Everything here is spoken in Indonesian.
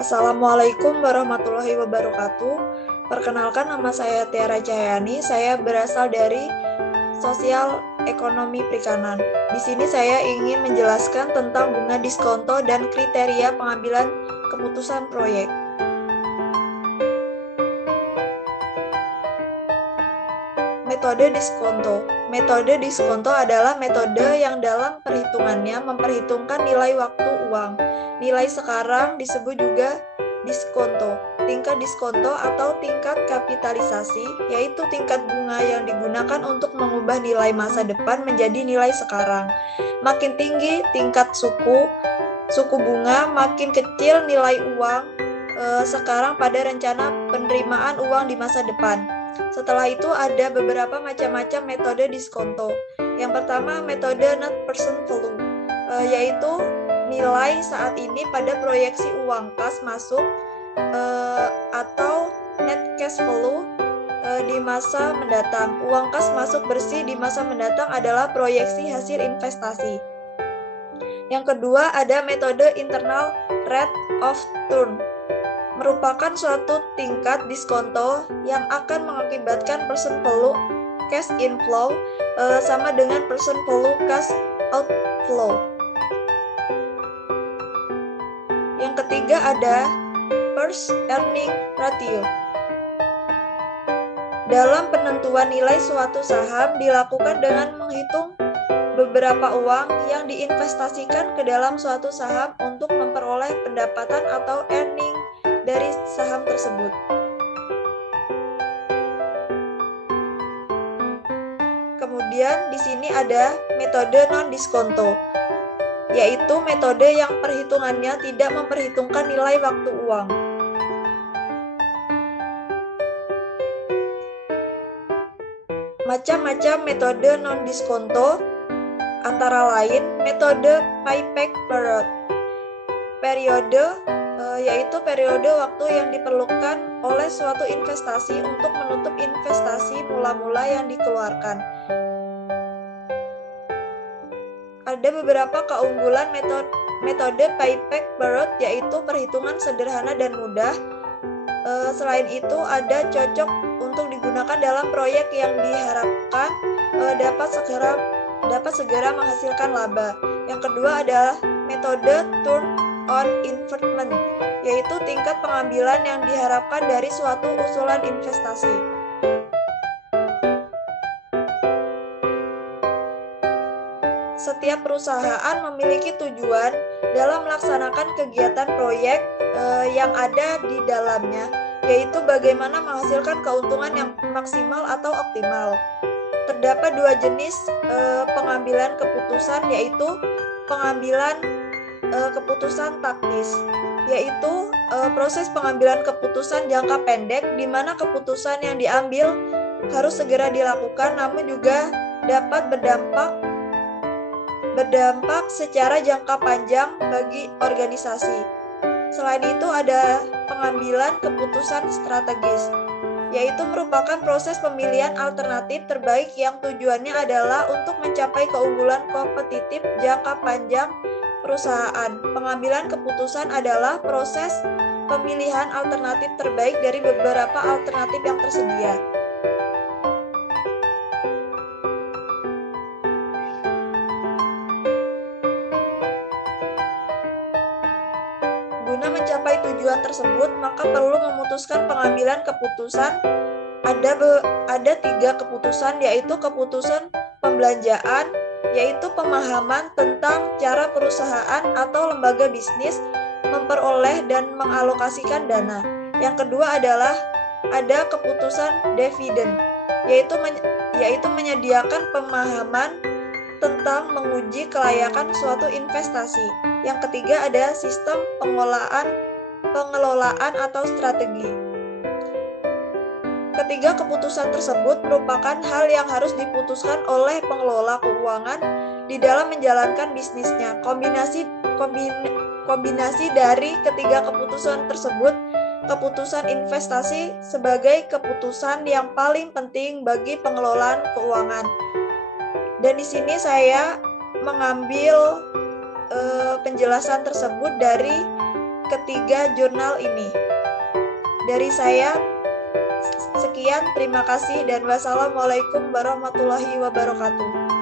Assalamualaikum warahmatullahi wabarakatuh. Perkenalkan, nama saya Tiara Cahyani. Saya berasal dari Sosial Ekonomi Perikanan. Di sini saya ingin menjelaskan tentang bunga diskonto dan kriteria pengambilan keputusan proyek. Metode diskonto. Metode diskonto adalah metode yang dalam perhitungannya memperhitungkan nilai waktu uang. Nilai sekarang disebut juga diskonto. Tingkat diskonto atau tingkat kapitalisasi, yaitu tingkat bunga yang digunakan untuk mengubah nilai masa depan menjadi nilai sekarang. Makin tinggi tingkat suku bunga, makin kecil nilai uang sekarang pada rencana penerimaan uang di masa depan. Setelah itu ada beberapa macam-macam metode diskonto. Yang pertama, metode net present value, yaitu nilai saat ini pada proyeksi uang kas masuk atau net cash flow di masa mendatang. Uang kas masuk bersih di masa mendatang adalah proyeksi hasil investasi. Yang kedua, ada metode internal rate of return, merupakan suatu tingkat diskonto yang akan mengakibatkan percent value cash inflow sama dengan percent value cash outflow. Yang ketiga ada first earning ratio. Dalam penentuan nilai suatu saham dilakukan dengan menghitung beberapa uang yang diinvestasikan ke dalam suatu saham untuk memperoleh pendapatan atau earning dari saham tersebut. Kemudian di sini ada metode non-diskonto, yaitu metode yang perhitungannya tidak memperhitungkan nilai waktu uang. Macam-macam metode non-diskonto antara lain metode payback periode, yaitu periode waktu yang diperlukan oleh suatu investasi untuk menutup investasi mula-mula yang dikeluarkan. Ada beberapa keunggulan metode payback period, yaitu perhitungan sederhana dan mudah. Selain itu, ada cocok untuk digunakan dalam proyek yang diharapkan dapat segera menghasilkan laba. Yang kedua adalah metode turn on investment, yaitu tingkat pengambilan yang diharapkan dari suatu usulan investasi. Setiap perusahaan memiliki tujuan dalam melaksanakan kegiatan proyek yang ada di dalamnya, yaitu bagaimana menghasilkan keuntungan yang maksimal atau optimal. Terdapat dua jenis pengambilan keputusan, yaitu pengambilan keputusan taktis, yaitu proses pengambilan keputusan jangka pendek di mana keputusan yang diambil harus segera dilakukan namun juga dapat berdampak secara jangka panjang bagi organisasi. Selain itu ada pengambilan keputusan strategis, yaitu merupakan proses pemilihan alternatif terbaik yang tujuannya adalah untuk mencapai keunggulan kompetitif jangka panjang perusahaan. Pengambilan keputusan adalah proses pemilihan alternatif terbaik dari beberapa alternatif yang tersedia. Guna mencapai tujuan tersebut, maka perlu memutuskan pengambilan keputusan. Ada 3 keputusan, yaitu keputusan pembelanjaan, yaitu pemahaman tentang cara perusahaan atau lembaga bisnis memperoleh dan mengalokasikan dana. Yang kedua adalah ada keputusan dividen, yaitu menyediakan pemahaman tentang menguji kelayakan suatu investasi. Yang ketiga ada sistem pengelolaan atau strategi. Ketiga keputusan tersebut merupakan hal yang harus diputuskan oleh pengelola keuangan di dalam menjalankan bisnisnya. Kombinasi dari ketiga keputusan tersebut, keputusan investasi sebagai keputusan yang paling penting bagi pengelolaan keuangan. Dan di sini saya mengambil penjelasan tersebut dari ketiga jurnal ini. Dari saya, sekian, terima kasih, dan wassalamualaikum warahmatullahi wabarakatuh.